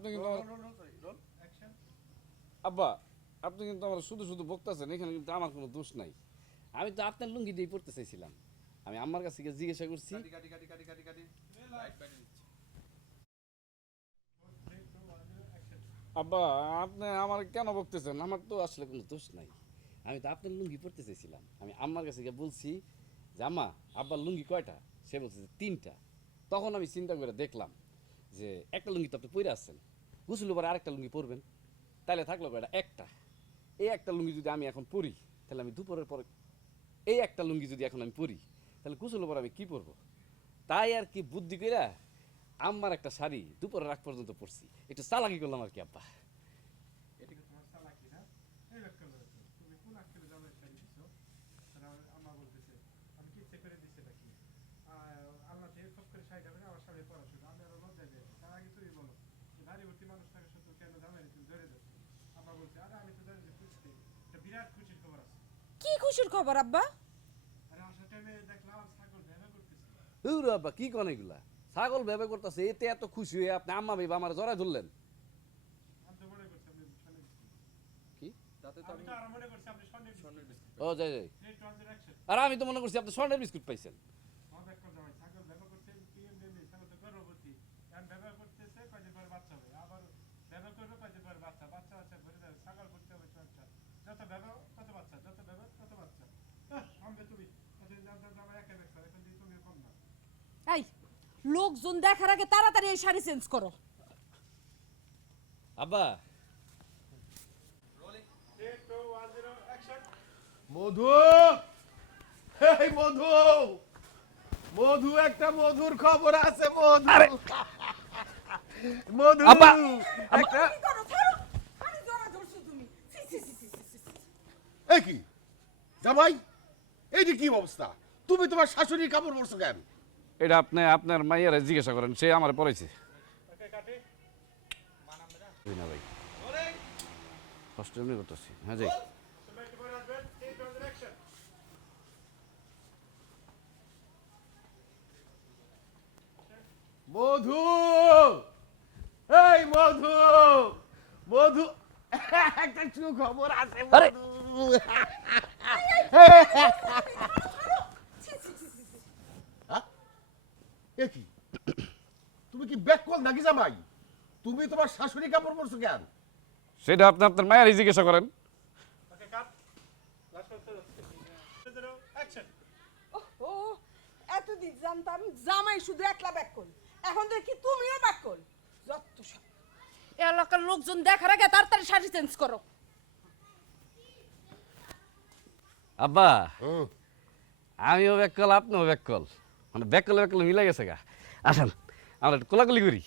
আপনি কিন্তু আব্বা আপনি কিন্তু আমার শুধু শুধু বকতেছেন, এখানে কিন্তু আমার কোনো দোষ নাই। আমি তো আপনার লুঙ্গি দিয়ে পড়তে চাইছিলাম। আমি আম্মার কাছে গিয়ে জিজ্ঞাসা করছি। আব্বা আপনি আমার কেন বকতেছেন? আমার তো আসলে কোনো দোষ নাই। আমি তো আপনার লুঙ্গি পড়তে চাইছিলাম। আমি আম্মার কাছে গিয়ে বলছি যে আম্মা আব্বার লুঙ্গি কয়টা? সে বলছে যে 3টা। তখন আমি চিন্তা করে দেখলাম যে একটা লুঙ্গি তো আপনি পরে আসছেন, গুছলে পরে আরেকটা লুঙ্গি পরবেন, তাহলে থাকলো কয়টা? একটা। এই একটা লুঙ্গি যদি আমি এখন পরি, তাহলে আমি দুপুরের পরে এই একটা লুঙ্গি যদি এখন আমি পরি, তাহলে গোসলের পর আমি কি পরবো? তাই আর কি বুদ্ধি কইরা আম্মার একটা শাড়ি দুপুরের রাত পর্যন্ত পরছি। একটু চালাকি করলাম আর কি আব্বা। এটা কি তোমার চালাকি না? এই ব্যাখ্যা করো তো। তুমি কোন আক্কেলে জামাই শাড়ি দিছো? আর আম্মা বলতেছে আমি কি ইচ্ছে করে দিছি নাকি? আল্লাহ থেকে খপ করে শাড়িটা পরে আমার সামনে পড়া শুরু। আমি আরো লজ্জায় পেয়েছি। তার আগে তুমি বলো যে নারী ভর্তি মানুষ থাকে সত্ত্বেও কেন জামাই তুমি ধরে যাচ্ছ? আম্মা বলছে আরে আমি তো জানি যে খুশিতে এটা বিরাট খুশির খবর আছে। কি খুশির খবর আব্বা? আরে আসার টাইমে দেখলাম ছাগল ভেবা করতেছে। আব্বা কি কন এগুলা? ছাগল ভেবে করতেছে, এতে এত খুশি হয়ে আপনি আম্মা ভাইবা আমার জড়ায় ধরলেন আমি তো মনে করছি আপনি স্বর্ণের বিস্কুট। কি? আমি তো আরো মনে করছি আপনি স্বর্ণের বিস্কুট। ও যাই যাই। এই ট্রানজাকশন আর আমি তো মনে করছি আপনি স্বর্ণের বিস্কুট পাইছেন। আমার ব্যাখ্যা জামাই ছাগল ব্যবহার করতে কি এমনি ছাগল তো গর্ভবতী এখন ব্যবহার করতেছে কয়দিন পরে বাচ্চা হবে আবার ব্যবহার করবে কয়দিন পরে বাচ্চা বাচ্চা বাচ্চা ভরে যাবে ছাগল করতে হবে সংসার যত ব্যবহার তত বাচ্চা যত ব্যবহার তত বাচ্চা আমবে তুমি জামাই একা দেখছো এখন দিয়ে তুমি কম না এই লোকজন দেখার আগে তাড়াতাড়ি এই শাড়ি চেঞ্জ করো। আব্বা মধু, এই মধু, মধু একটা মধুর খবর আছে। মধু, মধু, আব্বা, একটা কি করো ছাড়ো, আরে জোরে ধরছো তুমি। সি সি সি সি সি, সি। এই কি জামাই, এই যে কি অবস্থা? তুমি তোমার শাশুড়ির কাপড় পরছো কেন? এটা আপনি আপনার মাইয়ারে জিজ্ঞাসা করেন, সে আমার পড়াইছে। না ভাই কষ্ট এমনি করতেছি। হ্যাঁ যাই। মধু, এই মধু, মধু, একটা সুখবর আছে মধু। ছি ছি ছি ছি, ছি। হ্যাঁ? এ কি, তুমি কি ব্যাক কল নাকি জামাই? তুমি তোমার শাশুড়ি কাপড় পরছো কেন? সেটা আপনি আপনার মায়েরই জিজ্ঞাসা করেন। ওকে কাট লাস্ট করতে অ্যাকশন ও এতদিন জানতাম জামাই শুধু একলা ব্যাক কল, এখন দেখি তুমিও ব্যাক কল। যত সব এলাকার লোকজন দেখার আগে তাড়াতাড়ি শাড়ি চেঞ্জ করো। আব্বা আমিও ব্যাককল আপনিও ব্যাককল, মানে ব্যাককল ব্যাককল মিলে গেছে গা। আসেন আমরা একটু কোলাকুলি করি।